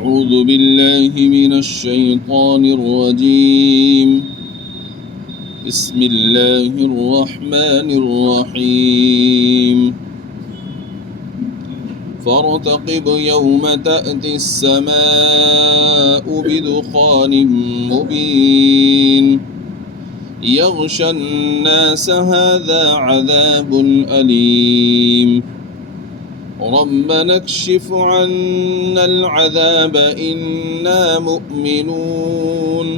أعوذ بالله من الشيطان الرجيم. بسم الله الرحمن الرحيم. فارتقب يوم تأتي السماء بدخان مبين يغشى الناس هذا عذاب أليم ربنا اكشف عنا العذاب إنا مؤمنون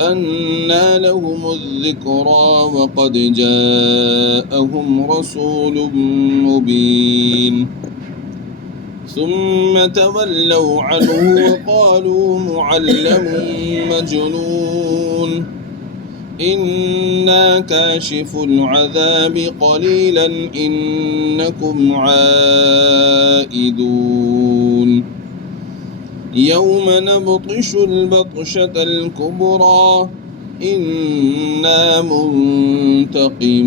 أنى لهم الذكرى وقد جاءهم رسول مبين ثم تولوا عنه وقالوا معلم مجنون إنا كاشف العذاب قليلا إنكم عائدون يوم نبطش البطشة الكبرى إنا منتقمون.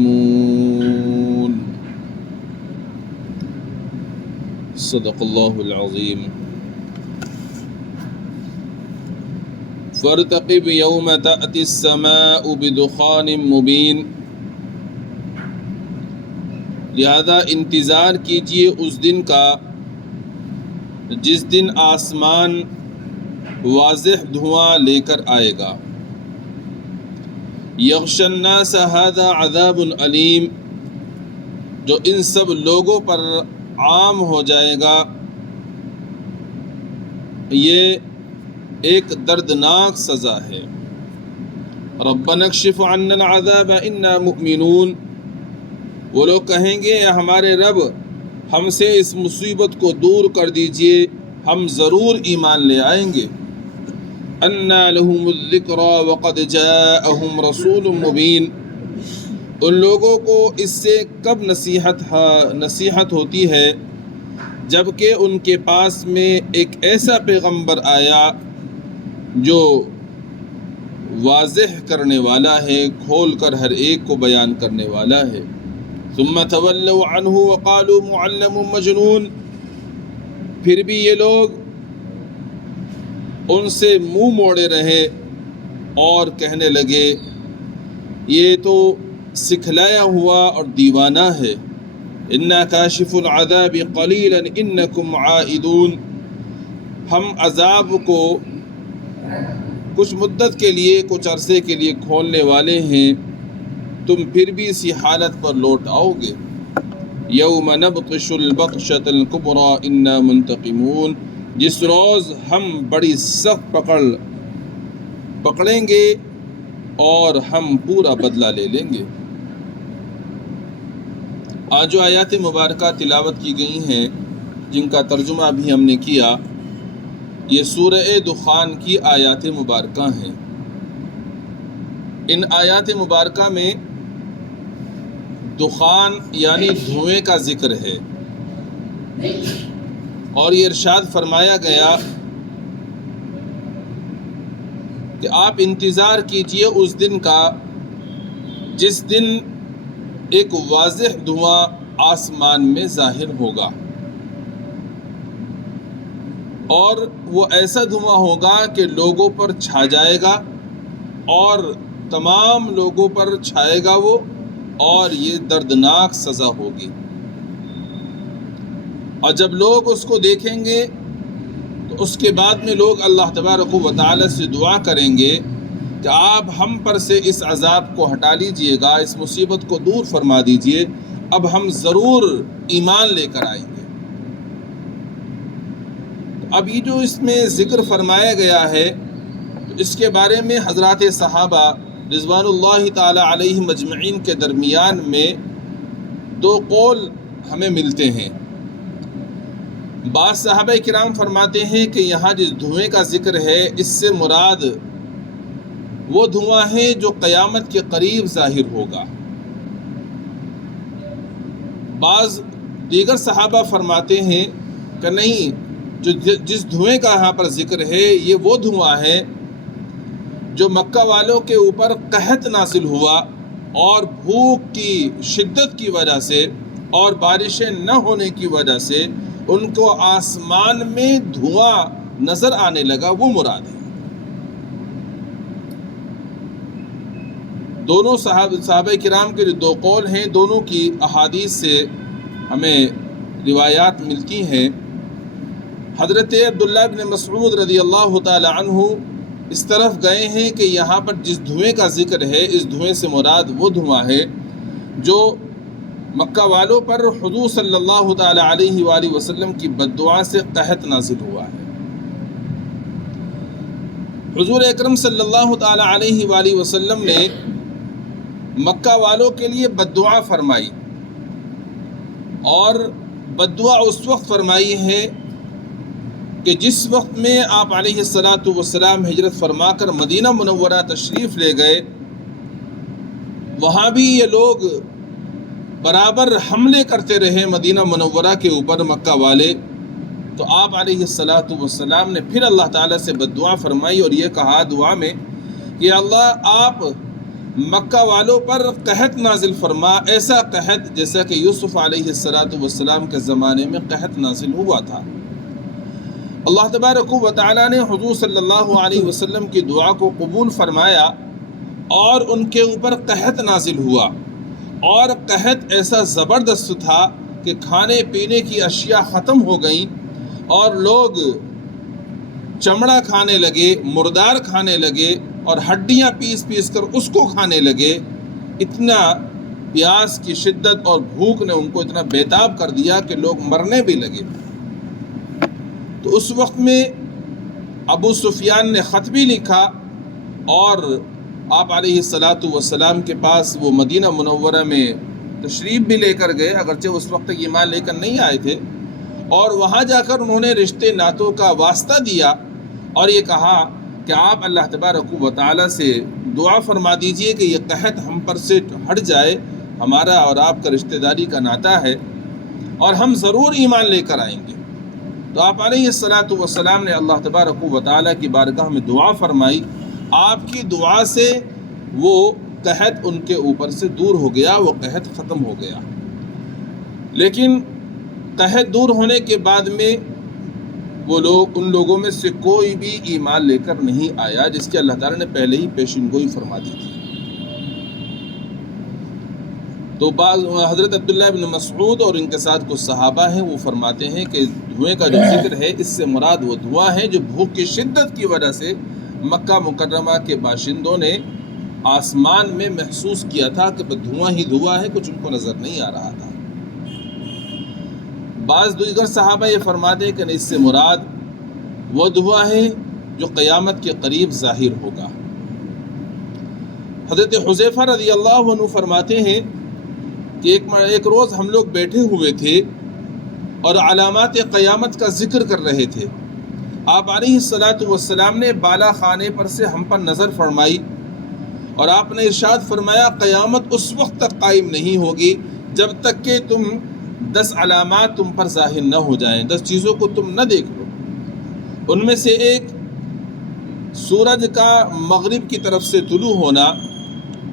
صدق الله العظيم. فارتقب يوم تأتي السماء بدخان مبين، لہذا انتظار کیجیے اس دن کا جس دن آسمان واضح دھواں لے کر آئے گا. یغشی الناس ھذا عذاب علیم، جو ان سب لوگوں پر عام ہو جائے گا، یہ ایک دردناک سزا ہے. ربنا اکشف عنا العذاب انا مؤمنون، وہ لوگ کہیں گے ہمارے رب ہم سے اس مصیبت کو دور کر دیجئے، ہم ضرور ایمان لے آئیں گے. انا لهم الذکریٰ وقد جاءهم رسول مبین، ان لوگوں کو اس سے کب نصیحت ہوتی ہے جبکہ ان کے پاس میں ایک ایسا پیغمبر آیا جو واضح کرنے والا ہے، کھول کر ہر ایک کو بیان کرنے والا ہے. ثم تولوا عنہ وقالوا معلم مجنون، پھر بھی یہ لوگ ان سے منہ موڑے رہے اور کہنے لگے یہ تو سکھلایا ہوا اور دیوانہ ہے. انا کاشف العذاب قلیلا انکم عائدون، ہم عذاب کو کچھ مدت کے لیے، کچھ عرصے کے لیے کھولنے والے ہیں، تم پھر بھی اسی حالت پر لوٹ آؤ گے. یوم نبطش البطشۃ الکبریٰ انا منتقمون، جس روز ہم بڑی سخت پکڑیں گے اور ہم پورا بدلہ لے لیں گے. آج جو آیات مبارکہ تلاوت کی گئی ہیں، جن کا ترجمہ بھی ہم نے کیا، یہ سورہ دخان کی آیات مبارکہ ہیں. ان آیات مبارکہ میں دخان یعنی دھوئیں کا ذکر ہے، اور یہ ارشاد فرمایا گیا کہ آپ انتظار کیجئے اس دن کا جس دن ایک واضح دھواں آسمان میں ظاہر ہوگا، اور وہ ایسا دھواں ہوگا کہ لوگوں پر چھا جائے گا، اور تمام لوگوں پر چھائے گا وہ، اور یہ دردناک سزا ہوگی. اور جب لوگ اس کو دیکھیں گے تو اس کے بعد میں لوگ اللہ تبارک و تعالی سے دعا کریں گے کہ آپ ہم پر سے اس عذاب کو ہٹا لیجئے گا، اس مصیبت کو دور فرما دیجئے، اب ہم ضرور ایمان لے کر آئیں گے. اب یہ جو اس میں ذکر فرمایا گیا ہے، اس کے بارے میں حضرات صحابہ رضوان اللہ تعالی علیہم اجمعین کے درمیان میں دو قول ہمیں ملتے ہیں. بعض صحابہ کرام فرماتے ہیں کہ یہاں جس دھوئیں کا ذکر ہے، اس سے مراد وہ دھواں ہے جو قیامت کے قریب ظاہر ہوگا. بعض دیگر صحابہ فرماتے ہیں کہ نہیں، جس دھوئیں کا یہاں پر ذکر ہے یہ وہ دھواں ہے جو مکہ والوں کے اوپر قحط نازل ہوا، اور بھوک کی شدت کی وجہ سے اور بارشیں نہ ہونے کی وجہ سے ان کو آسمان میں دھواں نظر آنے لگا وہ مراد ہے۔ دونوں صحابہ کرام کے جو دو قول ہیں، دونوں کی احادیث سے ہمیں روایات ملتی ہیں۔ حضرت عبداللہ بن مسعود رضی اللہ تعالی عنہ اس طرف گئے ہیں کہ یہاں پر جس دھوئیں کا ذکر ہے، اس دھوئیں سے مراد وہ دھواں ہے جو مکہ والوں پر حضور صلی اللہ تعالی علیہ وآلہ وسلم کی بد دعا سے قحط نازل ہوا ہے۔ حضور اکرم صلی اللہ تعالی علیہ وآلہ وسلم نے مکہ والوں کے لیے بد دعا فرمائی، اور بد دعا اس وقت فرمائی ہے کہ جس وقت میں آپ علیہ السلام ہجرت فرما کر مدینہ منورہ تشریف لے گئے، وہاں بھی یہ لوگ برابر حملے کرتے رہے مدینہ منورہ کے اوپر مکہ والے۔ تو آپ علیہ السلام نے پھر اللہ تعالیٰ سے بد دعا فرمائی اور یہ کہا دعا میں کہ اللہ آپ مکہ والوں پر قحط نازل فرما، ایسا قحط جیسا کہ یوسف علیہ السلام کے زمانے میں قحط نازل ہوا تھا۔ اللہ تبارک و تعالیٰ نے حضور صلی اللہ علیہ وسلم کی دعا کو قبول فرمایا اور ان کے اوپر قحط نازل ہوا، اور قحط ایسا زبردست تھا کہ کھانے پینے کی اشیاء ختم ہو گئیں اور لوگ چمڑا کھانے لگے، مردار کھانے لگے اور ہڈیاں پیس پیس کر اس کو کھانے لگے۔ اتنا پیاس کی شدت اور بھوک نے ان کو اتنا بیتاب کر دیا کہ لوگ مرنے بھی لگے۔ تو اس وقت میں ابو سفیان نے خط بھی لکھا اور آپ علیہ السلام کے پاس وہ مدینہ منورہ میں تشریف بھی لے کر گئے، اگرچہ اس وقت تک ایمان لے کر نہیں آئے تھے، اور وہاں جا کر انہوں نے رشتے ناتوں کا واسطہ دیا اور یہ کہا کہ آپ اللہ تبارک و تعالیٰ سے دعا فرما دیجئے کہ یہ قحط ہم پر سے ہٹ جائے، ہمارا اور آپ کا رشتہ داری کا ناطہ ہے اور ہم ضرور ایمان لے کر آئیں گے۔ تو آپ علیہ السلام نے اللہ تبارک و تعالیٰ کی بارگاہ میں دعا فرمائی، آپ کی دعا سے وہ قحط ان کے اوپر سے دور ہو گیا، وہ قحط ختم ہو گیا۔ لیکن قحط دور ہونے کے بعد میں وہ لوگ، ان لوگوں میں سے کوئی بھی ایمان لے کر نہیں آیا جس کے اللہ تعالیٰ نے پہلے ہی پیشین گوئی فرما دی تھی۔ تو بعض حضرت عبداللہ بن مسعود اور ان کے ساتھ کچھ صحابہ ہیں، وہ فرماتے ہیں کہ دھوئیں کا جو ذکر ہے اس سے مراد وہ دھواں ہے جو بھوک کی شدت کی وجہ سے مکہ مکرمہ کے باشندوں نے آسمان میں محسوس کیا تھا کہ دھواں ہی دھواں ہے، کچھ ان کو نظر نہیں آ رہا تھا۔ بعض دیگر صحابہ یہ فرماتے ہیں کہ اس سے مراد وہ دھواں ہے جو قیامت کے قریب ظاہر ہوگا۔ حضرت حذیفہ رضی اللہ عنہ فرماتے ہیں کہ ایک روز ہم لوگ بیٹھے ہوئے تھے اور علامات قیامت کا ذکر کر رہے تھے۔ آپ علیہ السلام نے بالا خانے پر سے ہم پر نظر فرمائی اور آپ نے ارشاد فرمایا قیامت اس وقت تک قائم نہیں ہوگی جب تک کہ 10 علامات تم پر ظاہر نہ ہو جائیں، 10 چیزوں کو تم نہ دیکھ لو۔ ان میں سے ایک سورج کا مغرب کی طرف سے طلوع ہونا،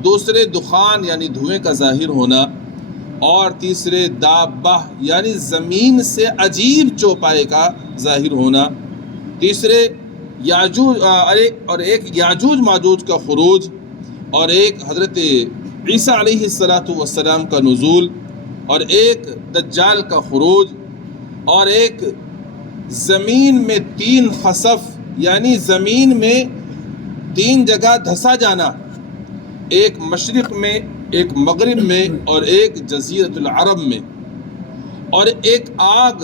دوسرے دخان یعنی دھوئیں کا ظاہر ہونا، اور تیسرے دابہ یعنی زمین سے عجیب چوپائے کا ظاہر ہونا، تیسرے یاجوج اور ایک یاجوج ماجوج کا خروج، اور ایک حضرت عیسیٰ علیہ السلام کا نزول، اور ایک دجال کا خروج، اور ایک زمین میں 3 خسف یعنی زمین میں 3 جگہ دھسا جانا، ایک مشرق میں، ایک مغرب میں اور ایک جزیرۃ العرب میں، اور ایک آگ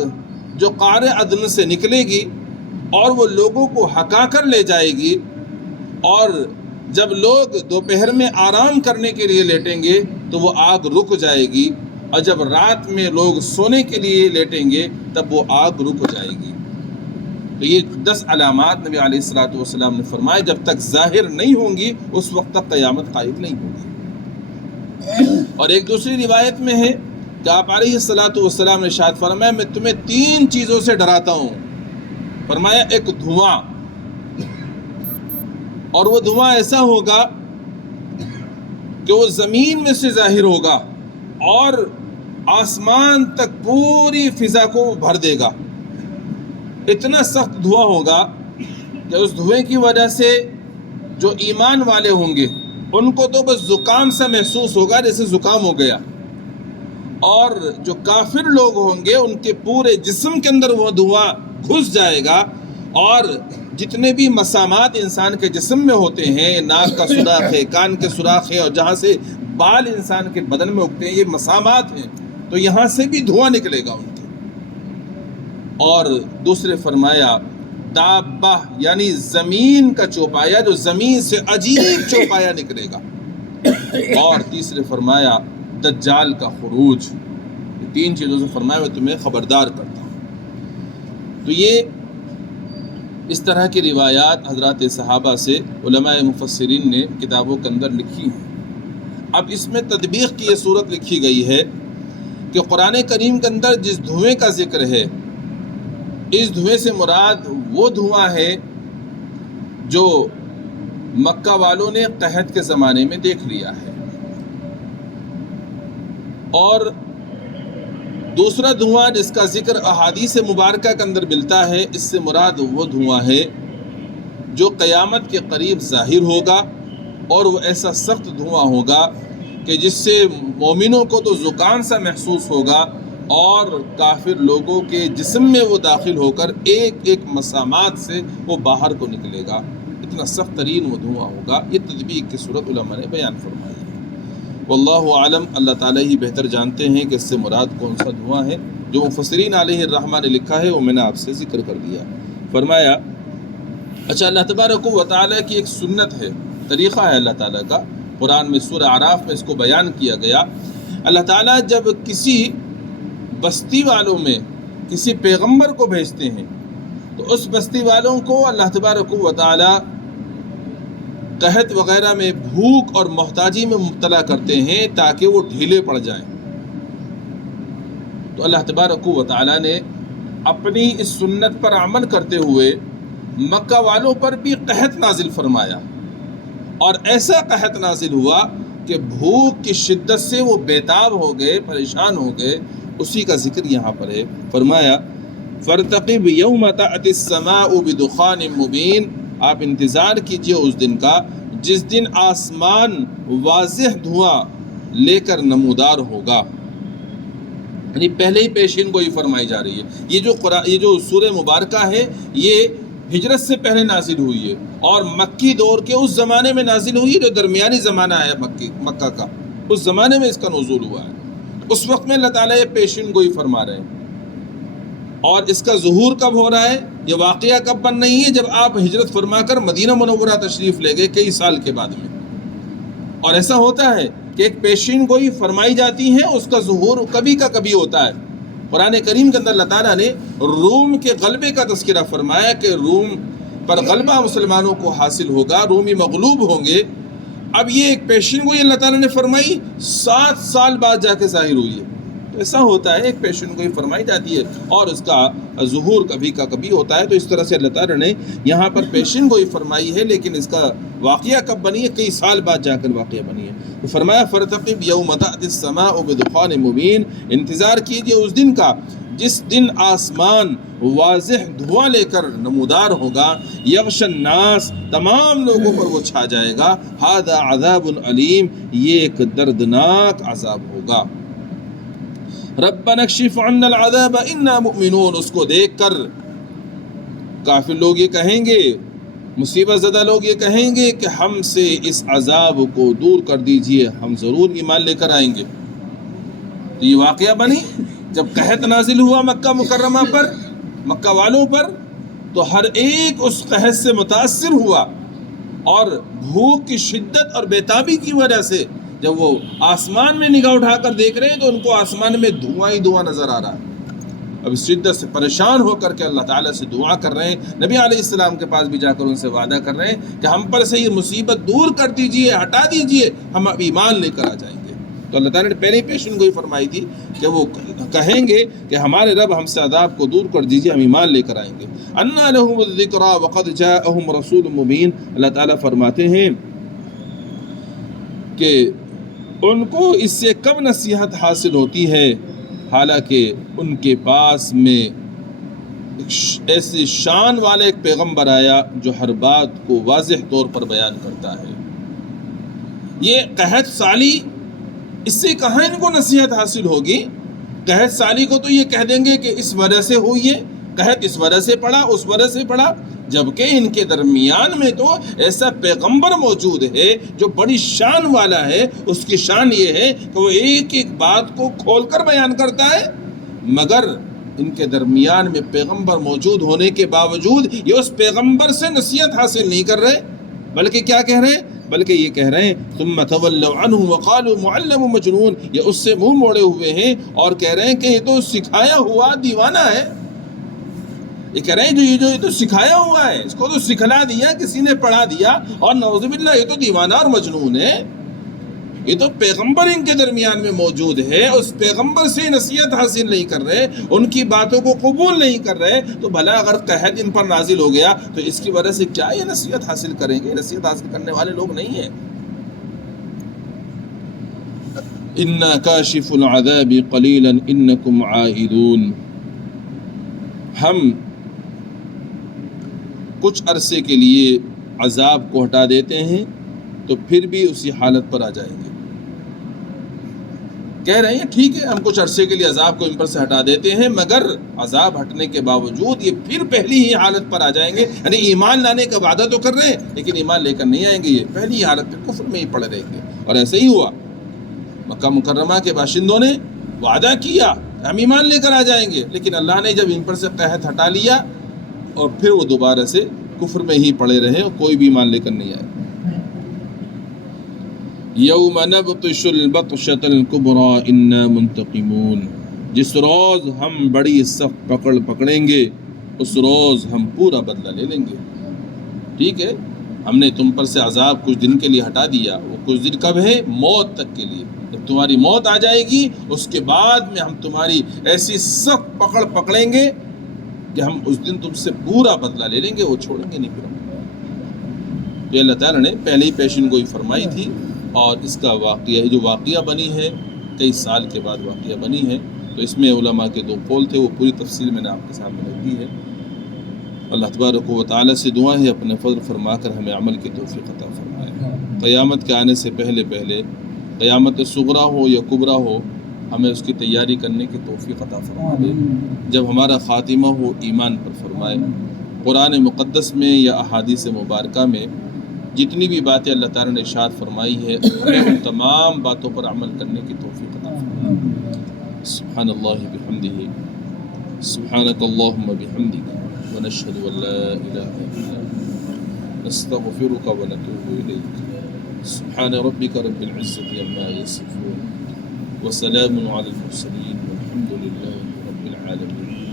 جو قعر عدن سے نکلے گی اور وہ لوگوں کو ہکا کر لے جائے گی، اور جب لوگ دوپہر میں آرام کرنے کے لیے لیٹیں گے تو وہ آگ رک جائے گی، اور جب رات میں لوگ سونے کے لیے لیٹیں گے تب وہ آگ رک جائے گی۔ تو یہ 10 علامات نبی علیہ السلام نے فرمائے جب تک ظاہر نہیں ہوں گی اس وقت تک قیامت قائم نہیں ہوگی۔ اور ایک دوسری روایت میں ہے کہ آپ علیہ السلام نے ارشاد فرمایا میں تمہیں 3 چیزوں سے ڈراتا ہوں۔ فرمایا ایک دھواں، اور وہ دھواں ایسا ہوگا کہ وہ زمین میں سے ظاہر ہوگا اور آسمان تک پوری فضا کو بھر دے گا۔ اتنا سخت دھواں ہوگا کہ اس دھوئیں کی وجہ سے جو ایمان والے ہوں گے ان کو تو بس زکام سا محسوس ہوگا جیسے زکام ہو گیا، اور جو کافر لوگ ہوں گے ان کے پورے جسم کے اندر وہ دھواں گھس جائے گا، اور جتنے بھی مسامات انسان کے جسم میں ہوتے ہیں، ناک کا سوراخ ہے، کان کے سوراخ ہے، اور جہاں سے بال انسان کے بدن میں اگتے ہیں، یہ مسامات ہیں، تو یہاں سے بھی دھواں نکلے گا ان کے۔ اور دوسرے فرمایا دابہ یعنی زمین کا چوپایا، جو زمین سے عجیب چوپایا نکلے گا، اور تیسرے فرمایا دجال کا خروج۔ یہ تین چیزوں سے فرمایا میں تمہیں خبردار کرتا ہوں۔ تو یہ اس طرح کی روایات حضرات صحابہ سے علماء مفسرین نے کتابوں کے اندر لکھی ہیں۔ اب اس میں تطبیق کی یہ صورت لکھی گئی ہے کہ قرآن کریم کے اندر جس دھوئیں کا ذکر ہے، اس دھوئیں سے مراد وہ دھواں ہے جو مکہ والوں نے قحط کے زمانے میں دیکھ لیا ہے، اور دوسرا دھواں جس کا ذکر احادیث مبارکہ کے اندر ملتا ہے، اس سے مراد وہ دھواں ہے جو قیامت کے قریب ظاہر ہوگا، اور وہ ایسا سخت دھواں ہوگا کہ جس سے مومنوں کو تو زکام سا محسوس ہوگا، اور کافر لوگوں کے جسم میں وہ داخل ہو کر ایک ایک مسامات سے وہ باہر کو نکلے گا۔ اتنا سخت ترین وہ دھواں ہوگا۔ یہ تطبیق کی صورت علماء نے بیان فرمائی ہے۔ واللہ عالم، اللہ تعالیٰ ہی بہتر جانتے ہیں کہ اس سے مراد کون سا دھواں ہے۔ جو مفسرین علیہ الرحمہ نے لکھا ہے وہ میں نے آپ سے ذکر کر دیا۔ فرمایا اچھا، اللہ تبارک و تعالیٰ کی ایک سنت ہے، طریقہ ہے اللہ تعالیٰ کا، قرآن میں سورہ اعراف میں اس کو بیان کیا گیا۔ اللہ تعالیٰ جب کسی بستی والوں میں کسی پیغمبر کو بھیجتے ہیں تو اس بستی والوں کو اللہ تبارک و تعالیٰ قحط وغیرہ میں، بھوک اور محتاجی میں مبتلا کرتے ہیں تاکہ وہ ڈھیلے پڑ جائیں۔ تو اللہ تبارک و تعالیٰ نے اپنی اس سنت پر عمل کرتے ہوئے مکہ والوں پر بھی قحط نازل فرمایا، اور ایسا قحط نازل ہوا کہ بھوک کی شدت سے وہ بیتاب ہو گئے، پریشان ہو گئے۔ اسی کا ذکر یہاں پر ہے۔ فرمایا فَارْتَقِبْ يَوْمَ تَأْتِي السَّمَاءُ بِدُخَانٍ مُبِينٍ، آپ انتظار کیجئے اس دن کا جس دن آسمان واضح دھواں لے کر نمودار ہوگا۔ یعنی پہلے ہی پیشین گوئی فرمائی جا رہی ہے۔ یہ جو سورہ مبارکہ ہے یہ ہجرت سے پہلے نازل ہوئی ہے، اور مکی دور کے اس زمانے میں نازل ہوئی جو درمیانی زمانہ ہے مکہ کا، اس زمانے میں اس کا نزول ہوا ہے۔ اس وقت میں اللہ تعالیٰ یہ پیشین گوئی فرما رہے ہیں، اور اس کا ظہور کب ہو رہا ہے، یہ واقعہ کب بن رہی ہے، جب آپ ہجرت فرما کر مدینہ منورہ تشریف لے گئے کئی سال کے بعد میں۔ اور ایسا ہوتا ہے کہ ایک پیشین گوئی فرمائی جاتی ہے، اس کا ظہور کبھی کا کبھی ہوتا ہے۔ قرآن کریم کے اندر اللہ تعالیٰ نے روم کے غلبے کا تذکرہ فرمایا کہ روم پر غلبہ مسلمانوں کو حاصل ہوگا، رومی مغلوب ہوں گے۔ اب یہ ایک پیشین گوئی اللہ تعالیٰ نے فرمائی، 7 سال بعد جا کے ظاہر ہوئی ہے۔ ایسا ہوتا ہے، ایک پیشین گوئی فرمائی جاتی ہے اور اس کا ظہور کبھی کا کبھی ہوتا ہے۔ تو اس طرح سے اللہ تعالیٰ نے یہاں پر پیشین گوئی فرمائی ہے، لیکن اس کا واقعہ کب بنی ہے، کئی سال بعد جا کر واقعہ بنی ہے۔ تو فرمایا فَارْتَقِبْ يَوْمَ تَأْتِي السَّمَاءُ بِدُخَانٍ مُبِينٍ، انتظار کیجئے اس دن کا جس دن آسمان واضح دھواں لے کر نمودار ہوگا، یغش الناس، تمام لوگوں پر وہ چھا جائے گا، ھذا عذاب علیم، یہ ایک دردناک عذاب ہوگا۔ ربنا اکشف عنا العذاب انا مؤمنون، اس کو دیکھ کر کافر لوگ یہ کہیں گے، مصیبت زدہ لوگ یہ کہیں گے کہ ہم سے اس عذاب کو دور کر دیجئے، ہم ضرور ایمان لے کر آئیں گے۔ تو یہ واقعہ بنی جب قحط نازل ہوا مکہ مکرمہ پر، مکہ والوں پر، تو ہر ایک اس قحط سے متاثر ہوا، اور بھوک کی شدت اور بیتابی کی وجہ سے جب وہ آسمان میں نگاہ اٹھا کر دیکھ رہے ہیں تو ان کو آسمان میں دھواں ہی دھواں نظر آ رہا ہے۔ اب اس شدت سے پریشان ہو کر کے اللہ تعالیٰ سے دعا کر رہے ہیں، نبی علیہ السلام کے پاس بھی جا کر ان سے وعدہ کر رہے ہیں کہ ہم پر سے یہ مصیبت دور کر دیجئے، ہٹا دیجئے، ہم اب ایمان لے کر آ جائیں گے۔ تو اللہ تعالیٰ نے پہلے ہی پیشن گوئی فرمائی تھی کہ وہ کہیں گے کہ ہمارے رب ہم سے عذاب کو دور کر دیجئے، ہم ایمان لے کر آئیں گے۔ انا لهم الذکری وقد جاءهم رسول مبین، اللہ تعالیٰ فرماتے ہیں کہ ان کو اس سے کب نصیحت حاصل ہوتی ہے، حالانکہ ان کے پاس میں ایسی شان والے ایک پیغمبر آیا جو ہر بات کو واضح طور پر بیان کرتا ہے۔ یہ قحط سالی، اس سے کہاں ان کو نصیحت حاصل ہوگی؟ قحط سالی کو تو یہ کہہ دیں گے کہ اس وجہ سے ہوئی ہے، قحط اس وجہ سے پڑا، اس وجہ سے پڑا، جبکہ ان کے درمیان میں تو ایسا پیغمبر موجود ہے جو بڑی شان والا ہے۔ اس کی شان یہ ہے کہ وہ ایک ایک بات کو کھول کر بیان کرتا ہے، مگر ان کے درمیان میں پیغمبر موجود ہونے کے باوجود یہ اس پیغمبر سے نصیحت حاصل نہیں کر رہے، بلکہ کیا کہہ رہے ہیں؟ بلکہ یہ کہہ رہے ہیں ثم تولوا عنہ وقالوا معلم مجنون، یہ اس سے منہ موڑے ہوئے ہیں اور کہہ رہے ہیں کہ یہ تو سکھایا ہوا دیوانہ ہے۔ یہ کہہ رہے ہیں یہ تو سکھایا ہوا ہے، اس کو تو سکھلا دیا، کسی نے پڑھا دیا، اور نعوذ باللہ یہ تو دیوانہ اور مجنون ہے۔ یہ تو پیغمبر ان کے درمیان میں موجود ہے، اس پیغمبر سے نصیحت حاصل نہیں کر رہے، ان کی باتوں کو قبول نہیں کر رہے، تو بھلا اگر قحط ان پر نازل ہو گیا تو اس کی وجہ سے کیا یہ نصیحت حاصل کریں گے؟ نصیحت حاصل کرنے والے لوگ نہیں ہیں۔ اِنَّا كَاشِفُ الْعَذَابِ قَلِيلًا إِنَّكُمْ عَائِدُونَ، ہم کچھ عرصے کے لیے عذاب کو ہٹا دیتے ہیں تو پھر بھی اسی حالت پر آ جائیں گے۔ کہہ رہے ہیں ٹھیک ہے ہم کچھ عرصے کے لیے عذاب کو ان پر سے ہٹا دیتے ہیں، مگر عذاب ہٹنے کے باوجود یہ پھر پہلی ہی حالت پر آ جائیں گے۔ یعنی ایمان لانے کا وعدہ تو کر رہے ہیں لیکن ایمان لے کر نہیں آئیں گے، یہ پہلی حالت پہ کفر میں ہی پڑے رہیں گے۔ اور ایسے ہی ہوا، مکہ مکرمہ کے باشندوں نے وعدہ کیا ہم ایمان لے کر آ جائیں گے، لیکن اللہ نے جب ان پر سے قحط ہٹا لیا اور پھر وہ دوبارہ سے کفر میں ہی پڑے رہے اور کوئی بھی ایمان لے کر نہیں آئے۔ یوم نبطش البطشۃ الکبریٰ انا منتقمون، جس روز ہم بڑی سخت پکڑ پکڑیں گے اس روز ہم پورا بدلہ لے لیں گے۔ ٹھیک ہے ہم نے تم پر سے عذاب کچھ دن کے لیے ہٹا دیا، وہ کچھ دن کب ہے؟ موت تک کے لیے۔ جب تمہاری موت آ جائے گی اس کے بعد میں ہم تمہاری ایسی سخت پکڑ پکڑیں گے کہ ہم اس دن تم سے پورا بدلہ لے لیں گے، وہ چھوڑیں گے نہیں پھر ہم۔ یہ اللہ تعالیٰ نے پہلے ہی پیشین گوئی فرمائی تھی، اور اس کا واقعہ جو واقعہ بنی ہے کئی سال کے بعد واقعہ بنی ہے، تو اس میں علماء کے 2 قول تھے، وہ پوری تفصیل میں نے آپ کے سامنے رکھ دی ہے۔ اللہ تبارک و تعالیٰ سے دعا ہے اپنے فضل فرما کر ہمیں عمل کی توفیق عطا فرمائے۔ قیامت کے آنے سے پہلے قیامت صغریٰ ہو یا کبریٰ ہو، ہمیں اس کی تیاری کرنے کی توفیق عطا فرما دے۔ جب ہمارا خاتمہ ہو ایمان پر فرمائے۔ قرآن مقدس میں یا احادیث مبارکہ میں جتنی بھی باتیں اللہ تعالیٰ نے ارشاد فرمائی ہے ہمیں ان تمام باتوں پر عمل کرنے کی توفیق عطا فرمائے۔ سبحان اللہ بحمدہ، سبحانک اللہم بحمدک، ونشہد ان لا الہ الا انت، نستغفرک ونتوب الیک۔ سبحان ربک رب العزة عما یصفون، وسلام علی المرسلین، والحمد للہ رب العالمین۔